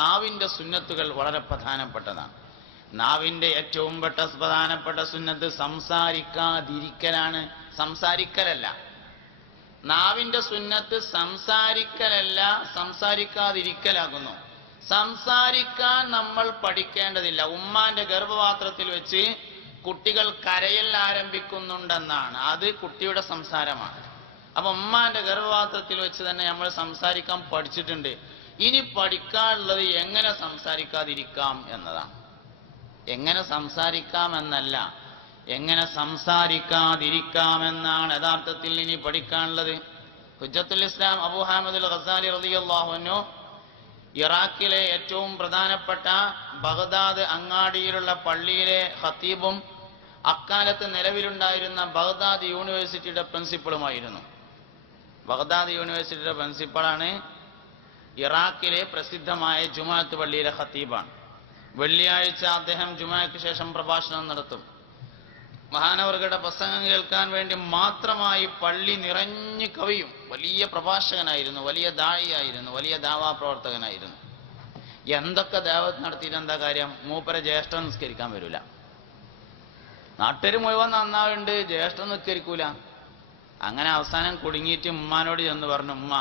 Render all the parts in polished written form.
നാവിൻ്റെ സുന്നത്തുകൾ വളരെ പ്രധാനപ്പെട്ടതാണ്. നാവിൻ്റെ ഏറ്റവും പ്രധാനപ്പെട്ട സുന്നത്ത് സംസാരിക്കാതിരിക്കലാണ്, സംസാരിക്കലല്ല. നാവിൻ്റെ സുന്നത്ത് സംസാരിക്കലല്ല, സംസാരിക്കാതിരിക്കലാകുന്നു. സംസാരിക്കാൻ നമ്മൾ പഠിക്കേണ്ടതില്ല. ഉമ്മാന്റെ ഗർഭപാത്രത്തിൽ വെച്ച് കുട്ടികൾ കരയൽ ആരംഭിക്കുന്നുണ്ടെന്നാണ്, അത് കുട്ടിയുടെ സംസാരമാണ്. അപ്പൊ ഉമ്മാന്റെ ഗർഭപാത്രത്തിൽ വെച്ച് തന്നെ നമ്മൾ സംസാരിക്കാൻ പഠിച്ചിട്ടുണ്ട്. ഇനി പഠിക്കാനുള്ളത് എങ്ങനെ സംസാരിക്കാതിരിക്കാം എന്നതാണ്. എങ്ങനെ സംസാരിക്കാം എന്നല്ല, എങ്ങനെ സംസാരിക്കാതിരിക്കാമെന്നാണ് യഥാർത്ഥത്തിൽ ഇനി പഠിക്കാനുള്ളത്. ഹുജ്ജത്തുൽ ഇസ്ലാം അബൂ ഹാമിദുൽ ഗസാലി റളിയല്ലാഹു അൻഹു ഇറാഖിലെ ഏറ്റവും പ്രധാനപ്പെട്ട ബഗ്ദാദ് അങ്ങാടിയിലുള്ള പള്ളിയിലെ ഖത്തീബും അക്കാലത്ത് നിലവിലുണ്ടായിരുന്ന ബഗ്ദാദ് യൂണിവേഴ്സിറ്റിയുടെ പ്രിൻസിപ്പളുമായിരുന്നു. ബഗ്ദാദ് യൂണിവേഴ്സിറ്റിയുടെ പ്രിൻസിപ്പളാണ് ഇറാഖിലെ പ്രസിദ്ധമായ ജുമാഅത്ത് പള്ളിയിലെ ഖത്തീബാണ്. വെള്ളിയാഴ്ച അദ്ദേഹം ജുമാഅക്ക് ശേഷം പ്രഭാഷണം നടത്തും. മഹാനവറുകളുടെ പ്രസംഗം കേൾക്കാൻ വേണ്ടി മാത്രമായി പള്ളി നിറഞ്ഞു കവിയും. വലിയ പ്രഭാഷകനായിരുന്നു, വലിയ ദായിയായിരുന്നു, വലിയ ദാവാ പ്രവർത്തകനായിരുന്നു. എന്തൊക്കെ ദാവത്ത് നടത്തിയിട്ട് എന്താ കാര്യം? മൂപ്പരെ ജ്യേഷ്ഠൻ നിസ്കരിക്കാൻ വരില്ല. നാട്ടുകാർ മുഴുവൻ നന്നാവുണ്ട്, ജ്യേഷ്ഠൻ നിസ്കരിക്കൂല. അങ്ങനെ അവസാനം കുടുങ്ങിയിട്ട് ഉമ്മാനോട് ചെന്ന് പറഞ്ഞു, ഉമ്മ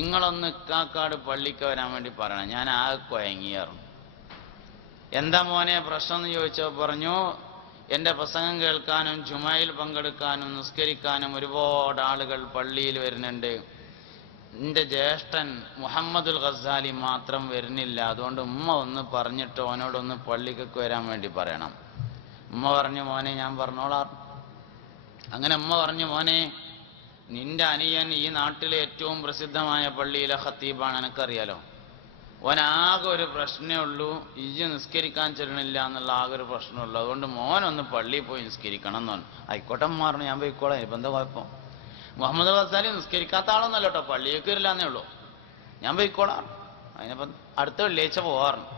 ഇങ്ങളൊന്ന് ഇക്കാക്കാട് പള്ളിക്ക് വരാൻ വേണ്ടി പറയണം, ഞാൻ ആകെ കുഴങ്ങിയായിരുന്നു. എന്താ മോനെ പ്രശ്നം എന്ന് ചോദിച്ചപ്പോൾ പറഞ്ഞു, എൻ്റെ പ്രസംഗം കേൾക്കാനും ജുമയിൽ പങ്കെടുക്കാനും നിസ്കരിക്കാനും ഒരുപാട് ആളുകൾ പള്ളിയിൽ വരുന്നുണ്ട്. എൻ്റെ ജ്യേഷ്ഠൻ മുഹമ്മദുൽ ഗസാലി മാത്രം വരുന്നില്ല. അതുകൊണ്ട് ഉമ്മ ഒന്ന് പറഞ്ഞിട്ട് അവനോടൊന്ന് പള്ളിക്കൊക്കെ വരാൻ വേണ്ടി പറയണം. ഉമ്മ പറഞ്ഞു, മോനെ ഞാൻ പറഞ്ഞോളാം. അങ്ങനെ ഉമ്മ പറഞ്ഞു, മോനെ നിന്റെ അനിയൻ ഈ നാട്ടിലെ ഏറ്റവും പ്രസിദ്ധമായ പള്ളിയിലെ ഖത്തീബാണ്, എനിക്കറിയാലോ. ഓനാകെ ഒരു പ്രശ്നമേ ഉള്ളൂ, ഇജ്ജ് നിസ്കരിക്കാൻ ചെല്ലണില്ല എന്നുള്ള ആകെ ഒരു പ്രശ്നമുള്ളൂ. അതുകൊണ്ട് മോനൊന്ന് പള്ളിയിൽ പോയി നിസ്കരിക്കണം എന്ന് പറഞ്ഞു. ആയിക്കോട്ടെ പറഞ്ഞു, ഞാൻ പോയിക്കോളാം, ഇപ്പം എന്താ കുഴപ്പം? മുഹമ്മദ് ഗസാലി നിസ്കരിക്കാത്ത ആളൊന്നല്ല കേട്ടോ, പള്ളിയേക്ക് വരില്ലാന്നേ ഉള്ളൂ, ഞാൻ പോയിക്കോളാം. അതിനിപ്പം അടുത്ത വെള്ളിയാഴ്ച പോവാറുണ്ട്.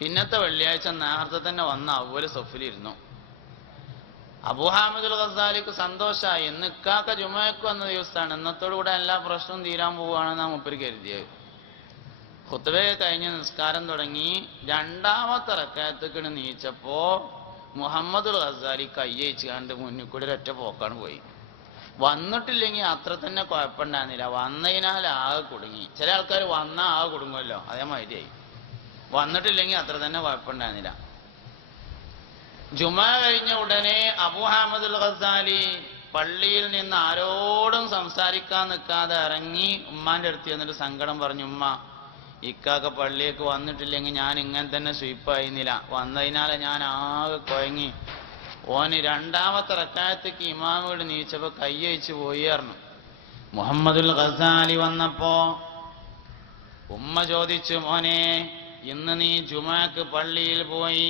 പിന്നത്തെ വെള്ളിയാഴ്ച നേരത്തെ തന്നെ വന്ന അവല് സൊഫിലിരുന്നു. അബൂ ഹാമിദുൽ ഗസാലിക്ക് സന്തോഷമായി. ഇന്ന് ഇക്കാക്ക ജുമയ്ക്ക് വന്ന ദിവസമാണ്, ഇന്നത്തോടുകൂടെ എല്ലാ പ്രശ്നവും തീരാൻ പോവുകയാണെന്നാണ് മൂപ്പര് കരുതിയത്. ഖുത്ബ കഴിഞ്ഞ് നിസ്കാരം തുടങ്ങി. രണ്ടാമത്തെ റക്അത്തേക്ക് നീച്ചപ്പോ മുഹമ്മദുൽ ഗസാലി കയ്യച്ച് കണ്ട് മുന്നിൽ കൂടി ഒരൊറ്റ പോക്കാണ് പോയി. വന്നിട്ടില്ലെങ്കിൽ അത്ര തന്നെ കുഴപ്പമുണ്ടായിരുന്നില്ല, വന്നതിനാൽ ആകെ കുടുങ്ങി. ചില ആൾക്കാർ വന്നാൽ ആകെ കുടുങ്ങുമല്ലോ, അതേമാതിരിയായി. വന്നിട്ടില്ലെങ്കിൽ അത്ര തന്നെ കുഴപ്പമുണ്ടായിരുന്നില്ല. ജുമാ കഴിഞ്ഞ ഉടനെ അബൂ ഹാമിദുൽ ഗസാലി പള്ളിയിൽ നിന്ന് ആരോടും സംസാരിക്കാൻ നിൽക്കാതെ ഇറങ്ങി ഉമ്മാന്റെ അടുത്ത് ചെന്നിട്ട് സങ്കടം പറഞ്ഞു, ഉമ്മ ഇക്കാക്ക പള്ളിയേക്ക് വന്നിട്ടില്ലെങ്കിൽ ഞാൻ ഇങ്ങനെ തന്നെ സ്വീപ്പായിരുന്നില്ല, വന്നതിനാലെ ഞാൻ ആകെ കുഴങ്ങി. ഓന് രണ്ടാമത്തെ റക്അത്തേക്ക് ഇമാമോട് നീച്ചപ്പോ കയ്യഴിച്ചു പോയി പറഞ്ഞു. മുഹമ്മദുൽ ഗസാലി വന്നപ്പോ ഉമ്മ ചോദിച്ചു, മോനെ ഇന്ന് നീ ജുമാക്ക് പള്ളിയിൽ പോയി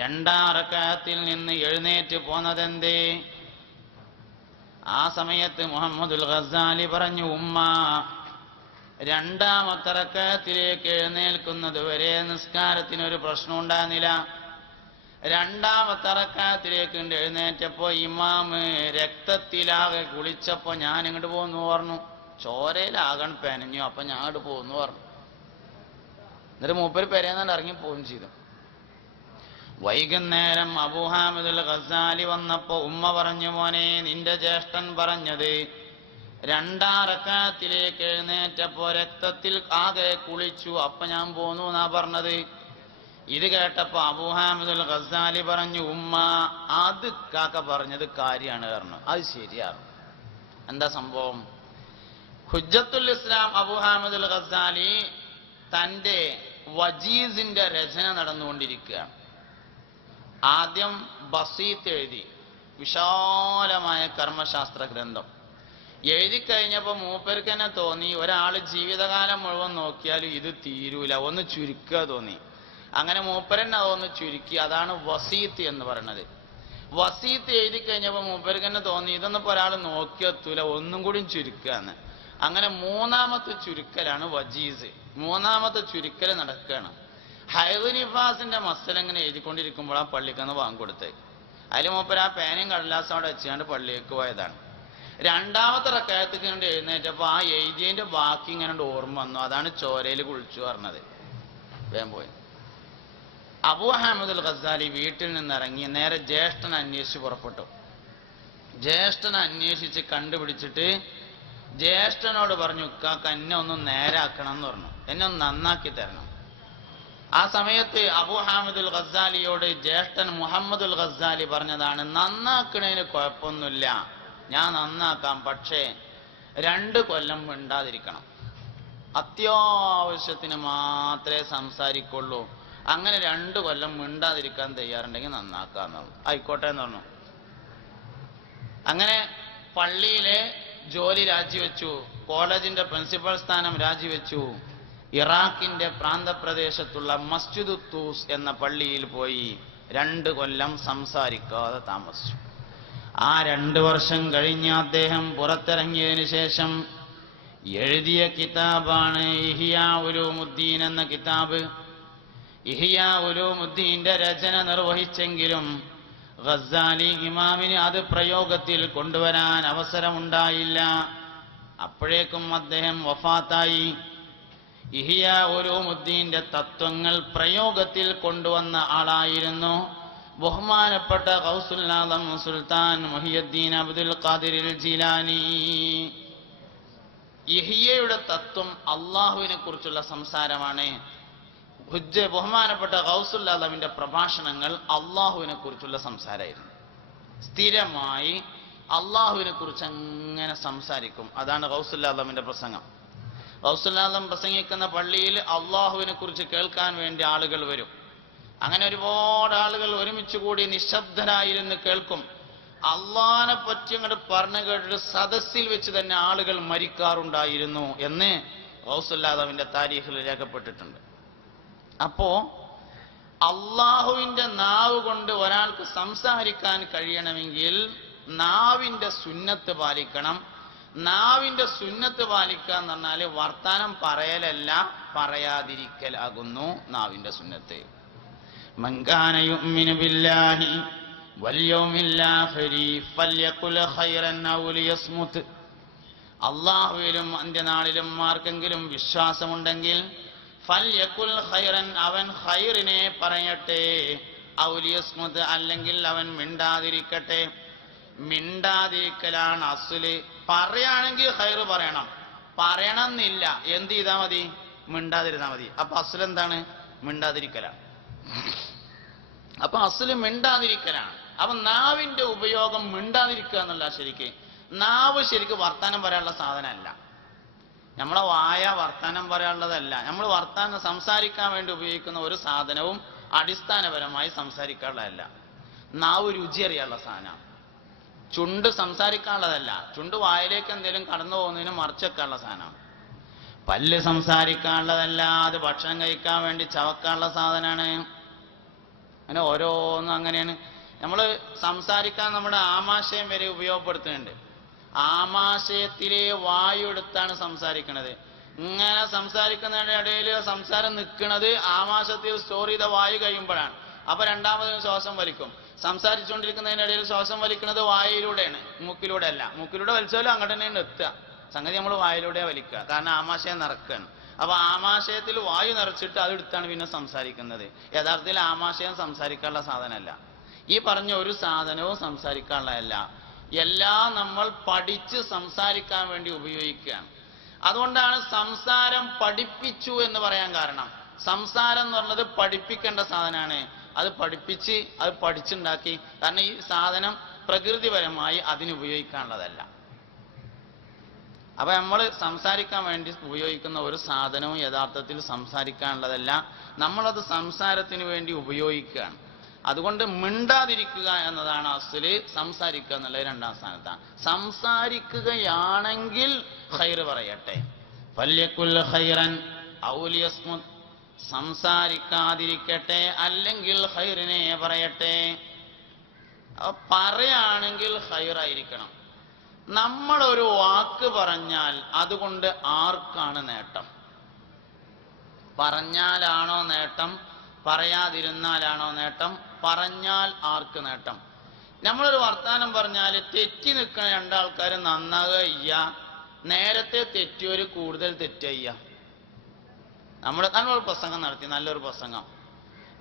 രണ്ടാം റക്അത്തിൽ നിന്ന് എഴുന്നേറ്റ് പോന്നതെന്തേ? ആ സമയത്ത് മുഹമ്മദുൽ ഗസാലി പറഞ്ഞു, ഉമ്മ രണ്ടാമത്തെ റക്അത്തിലേക്ക് എഴുന്നേൽക്കുന്നത് വരെ നിസ്കാരത്തിനൊരു പ്രശ്നം ഉണ്ടാകുന്നില്ല. രണ്ടാമത്തെ റക്അത്തിലേക്ക് എഴുന്നേറ്റപ്പോ ഇമാമ് രക്തത്തിലാകെ കുളിച്ചപ്പോ ഞാൻ ഇങ്ങോട്ട് പോന്നു പറഞ്ഞു, ചോരയിലാകൺ പെനഞ്ഞു, അപ്പൊ ഞാൻ അങ്ങോട്ട് പോന്നു പറഞ്ഞു. എന്നിട്ട് മൂപ്പര് പെരേന്നാണ്ട് ഇറങ്ങി പോവുകയും ചെയ്തു. വൈകുന്നേരം അബൂ ഹാമിദുൽ ഗസാലി വന്നപ്പോ ഉമ്മ പറഞ്ഞു, മോനെ നിന്റെ ജ്യേഷ്ഠൻ പറഞ്ഞത് രണ്ടാം റക്അത്തിലേക്ക് എഴുന്നേറ്റപ്പോ രക്തത്തിൽ ആകെ കുളിച്ചു, അപ്പൊ ഞാൻ പോന്നു എന്നാ പറഞ്ഞത്. ഇത് കേട്ടപ്പോ അബൂ ഹാമിദുൽ ഗസാലി പറഞ്ഞു, ഉമ്മ അത് കാക്ക പറഞ്ഞത് കാര്യമാണ് പറഞ്ഞു, അത് ശരിയാണ്. എന്താ സംഭവം? ഹുജ്ജത്തുൽ ഇസ്ലാം അബൂ ഹാമിദുൽ ഗസാലി തന്റെ വജീസിന്റെ രചന നടന്നുകൊണ്ടിരിക്കുകയാണ്. ആദ്യം ബസീത്ത് എഴുതി, വിശാലമായ കർമ്മശാസ്ത്ര ഗ്രന്ഥം എഴുതി കഴിഞ്ഞപ്പോൾ മൂപ്പർക്ക് തന്നെ തോന്നി, ഒരാൾ ജീവിതകാലം മുഴുവൻ നോക്കിയാലും ഇത് തീരൂല, ഒന്ന് ചുരുക്കുക തോന്നി. അങ്ങനെ മൂപ്പരന്നെ അതൊന്ന് ചുരുക്കി, അതാണ് വസീത്ത് എന്ന് പറയുന്നത്. വസീത്ത് എഴുതി കഴിഞ്ഞപ്പോൾ മൂപ്പർക്ക് തന്നെ തോന്നി, ഇതൊന്നും ഇപ്പോൾ ഒരാൾ നോക്കിയെത്തൂല, ഒന്നും കൂടി ചുരുക്കുകയെന്ന്. അങ്ങനെ മൂന്നാമത്തെ ചുരുക്കലാണ് വജീസ്. മൂന്നാമത്തെ ചുരുക്കൽ നടക്കുകയാണ്. ഹൈദ് നിഫാസിന്റെ മസല ഇങ്ങനെ എഴുതിക്കൊണ്ടിരിക്കുമ്പോഴാണ് പള്ളിക്കന്ന് വാങ്ങിക്കൊടുത്തത്. അതിൽ മൂപ്പര് ആ പേനയും കടലാസും അവിടെ വെച്ചുകൊണ്ട് പള്ളിയേക്ക് പോയതാണ്. രണ്ടാമത്തെ റക്അത്ത് കണ്ട് എഴുന്നേറ്റപ്പോൾ ആ എഴുതിയതിന്റെ ബാക്കി ഇങ്ങനെ ഓർമ്മ വന്നു. അതാണ് ചോരയിൽ കുളിച്ചു പറഞ്ഞത്. വേഗം പോയി. അബൂ ഹാമിദുൽ ഗസാലി വീട്ടിൽ നിന്നിറങ്ങി നേരെ ജ്യേഷ്ഠനെ അന്വേഷിച്ച് പുറപ്പെട്ടു. ജ്യേഷ്ഠനെ അന്വേഷിച്ച് കണ്ടുപിടിച്ചിട്ട് ജ്യേഷ്ഠനോട് പറഞ്ഞു, ഇക്കാക്ക എന്നെ ഒന്ന് നേരാക്കണം എന്ന് പറഞ്ഞു, എന്നെ ഒന്ന് നന്നാക്കി തരണം. ആ സമയത്ത് അബൂ ഹാമിദുൽ ഗസാലിയോട് ജ്യേഷ്ഠൻ മുഹമ്മദുൽ ഗസാലി പറഞ്ഞതാണ്, നന്നാക്കണേന് കുഴപ്പമൊന്നുമില്ല, ഞാൻ നന്നാക്കാം, പക്ഷേ 2 കൊല്ലം മിണ്ടാതിരിക്കണം, അത്യാവശ്യത്തിന് മാത്രമേ സംസാരിക്കുള്ളൂ, അങ്ങനെ 2 കൊല്ലം മിണ്ടാതിരിക്കാൻ തയ്യാറുണ്ടെങ്കിൽ നന്നാക്കാന്ന് പറഞ്ഞു. ആയിക്കോട്ടെ എന്ന് പറഞ്ഞു. അങ്ങനെ പള്ളിയിലെ ജോലി രാജിവെച്ചു, കോളേജിന്റെ പ്രിൻസിപ്പൽ സ്ഥാനം രാജിവെച്ചു, ഇറാഖിന്റെ പ്രാന്തപ്രദേശത്തുള്ള മസ്ജിദ് തൂസ് എന്ന പള്ളിയിൽ പോയി 2 കൊല്ലം സംസാരിക്കാതെ താമസിച്ചു. ആ 2 വർഷം കഴിഞ്ഞ് അദ്ദേഹം പുറത്തിറങ്ങിയതിനു ശേഷം എഴുതിയ കിതാബാണ് ഇഹ്യാ ഉലൂമുദ്ദീൻ എന്ന കിതാബ്. ഇഹ്യാ ഉലൂമുദ്ദീന്റെ രചന നിർവഹിച്ചെങ്കിലും ഗസാലി ഇമാമിന് അത് പ്രയോഗത്തിൽ കൊണ്ടുവരാൻ അവസരമുണ്ടായില്ല. അപ്പോഴേക്കും അദ്ദേഹം വഫാത്തായി. ഇഹ്യാ ഉലൂമുദ്ദീന്റെ തത്വങ്ങൾ പ്രയോഗത്തിൽ കൊണ്ടുവന്ന ആളായിരുന്നു ബഹുമാനപ്പെട്ട ഗൗസുൽ ആദം സുൽത്താൻ മുഹിയുദ്ദീൻ അബ്ദുൽ ഖാദിർ ജീലാനി. ഇഹ്യയുടെ തത്വം അള്ളാഹുവിനെ കുറിച്ചുള്ള സംസാരമാണ്. ബഹുമാനപ്പെട്ട ഗൗസുൽ ആദമിന്റെ പ്രഭാഷണങ്ങൾ അള്ളാഹുവിനെ കുറിച്ചുള്ള സംസാരമായിരുന്നു. സ്ഥിരമായി അള്ളാഹുവിനെ കുറിച്ച് അങ്ങനെ സംസാരിക്കും. അതാണ് ഗൗസുൽ ആദമിന്റെ പ്രസംഗം. ഗൗസുൽ ആദം പ്രസംഗിക്കുന്ന പള്ളിയിൽ അള്ളാഹുവിനെ കുറിച്ച് കേൾക്കാൻ വേണ്ടി ആളുകൾ വരും. അങ്ങനെ ഒരുപാട് ആളുകൾ ഒരുമിച്ച് കൂടി നിശബ്ദരായിരുന്ന് കേൾക്കും. അള്ളാഹിനെ പറ്റി അങ്ങോട്ട് പറഞ്ഞു കേട്ടിട്ട് സദസ്സിൽ വെച്ച് തന്നെ ആളുകൾ മരിക്കാറുണ്ടായിരുന്നു എന്ന് ഗൗസുൽ ആദമിന്റെ താരീഖിൽ രേഖപ്പെട്ടിട്ടുണ്ട്. അപ്പോ അള്ളാഹുവിന്റെ നാവ് കൊണ്ട് ഒരാൾക്ക് സംസാരിക്കാൻ കഴിയണമെങ്കിൽ നാവിന്റെ സുന്നത്ത് പാലിക്കണം. നാവിന്റെ സുന്നത്ത് പാലിക്കുക എന്ന് പറഞ്ഞാൽ വർത്താനം പറയലല്ല, പറയാതിരിക്കലാകുന്നു നാവിന്റെ സുന്നത്ത്. മൻ കാന യുഅ്മിനു ബില്ലാഹി വൽ യൗമിൽ ആഖിരി ഫൽയഖുൽ ഖൈറൻ ഔ ലിയസ്മുത്. അല്ലാഹുവിലും അന്ത്യനാളിലും ആർക്കെങ്കിലും വിശ്വാസമുണ്ടെങ്കിൽ ഫൽയഖുൽ ഖൈറൻ, അവൻ ഖൈറിനെ പറയട്ടെ, ഔ ലിയസ്മുത്, അല്ലെങ്കിൽ അവൻ മിണ്ടാതിരിക്കട്ടെ. മിണ്ടാതിരിക്കലാണ് അസ്ല്. പറയുകയാണെങ്കിൽ ഖൈർ പറയണം, പറയണമെന്നില്ല, എന്ത് ചെയ്താൽ മതി? മിണ്ടാതിരുന്നാ മതി. അപ്പൊ അസ്ല് എന്താണ്? മിണ്ടാതിരിക്കലാണ്. അപ്പൊ അസ്ല് മിണ്ടാതിരിക്കലാണ്. അപ്പൊ നാവിന്റെ ഉപയോഗം മിണ്ടാതിരിക്കുക എന്നുള്ള ശരിക്ക്. നാവ് ശരിക്ക് വർത്താനം പറയാനുള്ള സാധനമല്ല. നമ്മളെ വായ വർത്താനം പറയാനുള്ളതല്ല. നമ്മൾ വർത്താനം സംസാരിക്കാൻ വേണ്ടി ഉപയോഗിക്കുന്ന ഒരു സാധനവും അടിസ്ഥാനപരമായി സംസാരിക്കാനുള്ളതല്ല. നാവ് രുചി അറിയാനുള്ള സാധനമാണ്. ചുണ്ട് സംസാരിക്കാനുള്ളതല്ല. ചുണ്ട് വായിലേക്ക് എന്തെങ്കിലും കടന്നു പോകുന്നതിന് മറിച്ചെക്കാനുള്ള സാധനമാണ്. പല്ല് സംസാരിക്കാനുള്ളതല്ല, അത് ഭക്ഷണം കഴിക്കാൻ വേണ്ടി ചവക്കാനുള്ള സാധനമാണ്. അങ്ങനെ ഓരോന്നും അങ്ങനെയാണ്. നമ്മൾ സംസാരിക്കാൻ നമ്മുടെ ആമാശയം വരെ ഉപയോഗപ്പെടുത്തുന്നുണ്ട്. ആമാശയത്തിലെ വായു എടുത്താണ് സംസാരിക്കുന്നത്. ഇങ്ങനെ സംസാരിക്കുന്നതിന്റെ ഇടയിൽ സംസാരം നിൽക്കുന്നത് ആമാശയത്തിൽ സ്റ്റോർ ചെയ്ത വായു കഴിയുമ്പോഴാണ്. അപ്പൊ രണ്ടാമത് ശ്വാസം വലിക്കും. സംസാരിച്ചുകൊണ്ടിരിക്കുന്നതിനിടയിൽ ശ്വാസം വലിക്കുന്നത് വായയിലൂടെയാണ്, മൂക്കിലൂടെ അല്ല. മൂക്കിലൂടെ വലിച്ചാലും അങ്ങോട്ട് തന്നെയാണ് എത്തുക. സംഗതി നമ്മൾ വായിലൂടെ വലിക്കുക, കാരണം ആമാശയം നിറക്കുകയാണ്. അപ്പൊ ആമാശയത്തിൽ വായു നിറച്ചിട്ട് അതെടുത്താണ് പിന്നെ സംസാരിക്കുന്നത്. യഥാർത്ഥത്തിൽ ആമാശയം സംസാരിക്കാനുള്ള സാധനമല്ല. ഈ പറഞ്ഞ ഒരു സാധനവും സംസാരിക്കാനുള്ളതല്ല. എല്ലാം നമ്മൾ പഠിച്ച് സംസാരിക്കാൻ വേണ്ടി ഉപയോഗിക്കുകയാണ്. അതുകൊണ്ടാണ് സംസാരം പഠിപ്പിച്ചു എന്ന് പറയാൻ കാരണം. സംസാരം എന്ന് പറഞ്ഞത് പഠിപ്പിക്കേണ്ട സാധനമാണ്. അത് പഠിപ്പിച്ച് അത് പഠിച്ചുണ്ടാക്കി. കാരണം ഈ സാധനം പ്രകൃതിപരമായി അതിനുപയോഗിക്കാനുള്ളതല്ല. അപ്പൊ നമ്മൾ സംസാരിക്കാൻ വേണ്ടി ഉപയോഗിക്കുന്ന ഒരു സാധനവും യഥാർത്ഥത്തിൽ സംസാരിക്കാനുള്ളതല്ല. നമ്മളത് സംസാരത്തിന് വേണ്ടി ഉപയോഗിക്കുകയാണ്. അതുകൊണ്ട് മിണ്ടാതിരിക്കുക എന്നതാണ് അസ്ല്. സംസാരിക്കുക എന്നുള്ളത് 2ാം സ്ഥാനത്താണ്. സംസാരിക്കുകയാണെങ്കിൽ ഖൈർ പറയട്ടെ, ഫല്യഖുൽ ഖൈറൻ ഔ ലിയസ്മുത്. സംസാരിക്കാതിരിക്കട്ടെ, അല്ലെങ്കിൽ ഖൈറിനെ പറയട്ടെ. പറയുകയാണെങ്കിൽ ഖൈറായിരിക്കണം. നമ്മളൊരു വാക്ക് പറഞ്ഞാൽ അതുകൊണ്ട് ആർക്കാണ് നേട്ടം? പറഞ്ഞാലാണോ നേട്ടം? പറയാതിരുന്നാലാണോ നേട്ടം? പറഞ്ഞാൽ ആർക്ക് നേട്ടം? നമ്മളൊരു വർത്താനം പറഞ്ഞാൽ തെറ്റി നിൽക്കുന്ന രണ്ടാൾക്കാർ നന്നാകുക, നേരത്തെ തെറ്റിയൊരു കൂടുതൽ തെറ്റുക. നമ്മളൊരു പ്രസംഗം നടത്തി, നല്ലൊരു പ്രസംഗം.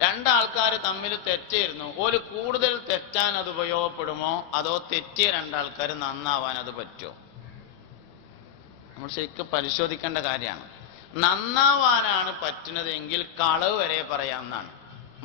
രണ്ടാൾക്കാർ തമ്മിൽ തെറ്റായിരുന്നു, ഒരു കൂടുതൽ തെറ്റാൻ അത് ഉപയോഗപ്പെടുമോ, അതോ തെറ്റിയ രണ്ടാൾക്കാർ നന്നാവാൻ അത് പറ്റുമോ? നമ്മൾ ശരിക്കും പരിശോധിക്കേണ്ട കാര്യമാണ്. നന്നാവാനാണ് പറ്റുന്നതെങ്കിൽ കളവ് വരെ പറയാമെന്നാണ്.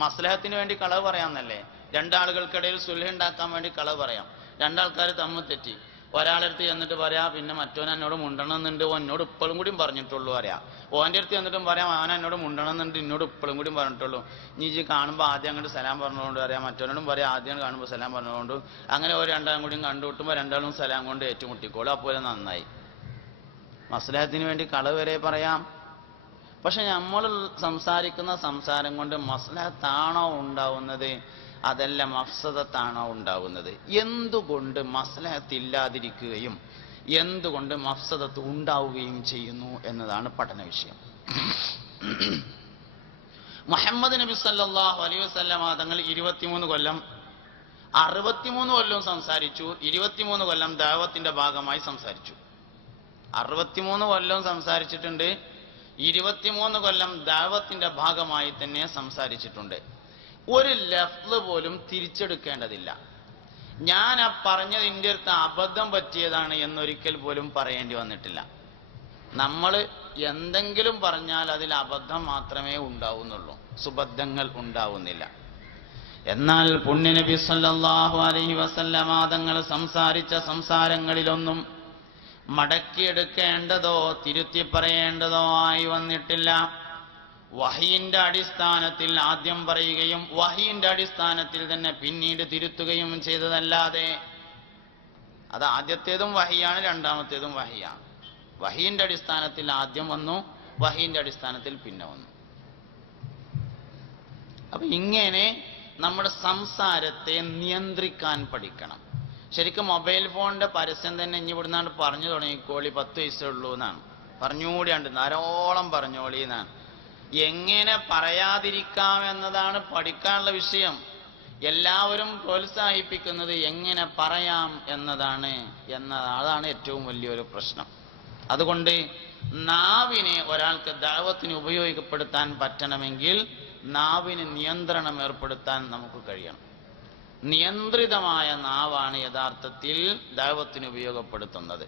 മസ്ലഹത്തിന് വേണ്ടി കളവ് പറയാമെന്നല്ലേ? രണ്ടാളുകൾക്കിടയിൽ സുൽഹ് ഉണ്ടാക്കാൻ വേണ്ടി കളവ് പറയാം. രണ്ടാൾക്കാർ തമ്മിൽ തെറ്റി, ഒരാളടുത്ത് ചെന്നിട്ട് പറയാം, പിന്നെ മറ്റോൻ എന്നോട് മുണ്ടണമെന്നുണ്ട്, എന്നോട് ഇപ്പോഴും കൂടിയും പറഞ്ഞിട്ടുള്ളൂ പറയാം. ഓൻ്റെ അടുത്ത് ചെന്നിട്ടും പറയാം, അവൻ എന്നോട് മുണ്ടണമെന്നുണ്ട്, എന്നോട് ഇപ്പോഴും കൂടിയും പറഞ്ഞിട്ടുള്ളൂ. നീ കാണുമ്പോൾ ആദ്യം അങ്ങോട്ട് സലാം പറഞ്ഞുകൊണ്ട് പറയാം, മറ്റോനോടും പറയാം ആദ്യം കാണുമ്പോൾ സലാം പറഞ്ഞുകൊണ്ട്. അങ്ങനെ ഒരു രണ്ടാളും കൂടിയും കണ്ടുമുട്ടുമ്പോൾ രണ്ടാളും സലാം കൊണ്ട് ഏറ്റുമുട്ടിക്കോളും. അപ്പോൾ നന്നായി. മസ്ലഹത്തിന് വേണ്ടി കളവ് വരെ പറയാം. പക്ഷെ നമ്മൾ സംസാരിക്കുന്ന സംസാരം കൊണ്ട് മസ്ലഹത്താണോ ഉണ്ടാവുന്നത്, അതല്ല മഫ്സദത്താണോ ഉണ്ടാവുന്നത്? എന്തുകൊണ്ട് മസ്ലഹത്തില്ലാതിരിക്കുകയും എന്തുകൊണ്ട് മഫ്സദത്ത് ഉണ്ടാവുകയും ചെയ്യുന്നു എന്നതാണ് പഠന വിഷയം. മുഹമ്മദ് നബി സല്ലല്ലാഹു അലൈഹി വസല്ലമ തങ്ങൾ 23 കൊല്ലം 63 കൊല്ലവും സംസാരിച്ചു. 23 കൊല്ലം ദഅവത്തിന്റെ ഭാഗമായി സംസാരിച്ചു. 63 കൊല്ലം സംസാരിച്ചിട്ടുണ്ട്. 23 കൊല്ലം ദഅവത്തിന്റെ ഭാഗമായി തന്നെ സംസാരിച്ചിട്ടുണ്ട്. ഒരു ലഫ്ള് പോലും തിരിച്ചെടുക്കേണ്ടതില്ല. ഞാൻ ആ പറഞ്ഞതിൻ്റെ അടുത്ത് അബദ്ധം പറ്റിയതാണ് എന്നൊരിക്കൽ പോലും പറയേണ്ടി വന്നിട്ടില്ല. നമ്മൾ എന്തെങ്കിലും പറഞ്ഞാൽ അതിൽ അബദ്ധം മാത്രമേ ഉണ്ടാവുന്നുള്ളൂ, സുബദ്ധങ്ങൾ ഉണ്ടാവുന്നില്ല. എന്നാൽ പുണ്യനബി സല്ലല്ലാഹു അലൈഹി വസല്ലമ തങ്ങൾ സംസാരിച്ച സംസാരങ്ങളിലൊന്നും മടക്കിയെടുക്കേണ്ടതോ തിരുത്തി പറയേണ്ടതോ ആയി വന്നിട്ടില്ല. വഹിയിന്റെ അടിസ്ഥാനത്തിൽ ആദ്യം പറയുകയും വഹിയിന്റെ അടിസ്ഥാനത്തിൽ തന്നെ പിന്നീട് തിരുത്തുകയും ചെയ്തതല്ലാതെ, അത് ആദ്യത്തേതും വഹിയാണ്, രണ്ടാമത്തേതും വഹിയാണ്. വഹിയിന്റെ അടിസ്ഥാനത്തിൽ ആദ്യം വന്നു, വഹിയിന്റെ അടിസ്ഥാനത്തിൽ പിന്നെ വന്നു. അപ്പൊ ഇങ്ങനെ നമ്മുടെ സംസാരത്തെ നിയന്ത്രിക്കാൻ പഠിക്കണം. ശരിക്കും മൊബൈൽ ഫോണിന്റെ പരസ്യം തന്നെ ഇനി ഇവിടുന്നാണ് പറഞ്ഞു തുടങ്ങിക്കോളി, 10 വയസ്സേ ഉള്ളൂ എന്നാണ്. പറഞ്ഞുകൂടിയാണ്ട് ധാരാളം പറഞ്ഞോളി എന്നാണ്. എങ്ങനെ പറയാതിരിക്കാം എന്നതാണ് പഠിക്കാനുള്ള വിഷയം. എല്ലാവരും പ്രോത്സാഹിപ്പിക്കുന്നത് എങ്ങനെ പറയാം അതാണ് ഏറ്റവും വലിയൊരു പ്രശ്നം. അതുകൊണ്ട് നാവിനെ ഒരാൾക്ക് ദഅവത്തിന് ഉപയോഗപ്പെടുത്താൻ പറ്റണമെങ്കിൽ നാവിന് നിയന്ത്രണം ഏർപ്പെടുത്താൻ നമുക്ക് കഴിയണം. നിയന്ത്രിതമായ നാവാണ് യഥാർത്ഥത്തിൽ ദഅവത്തിന് ഉപയോഗപ്പെടുത്തുന്നത്.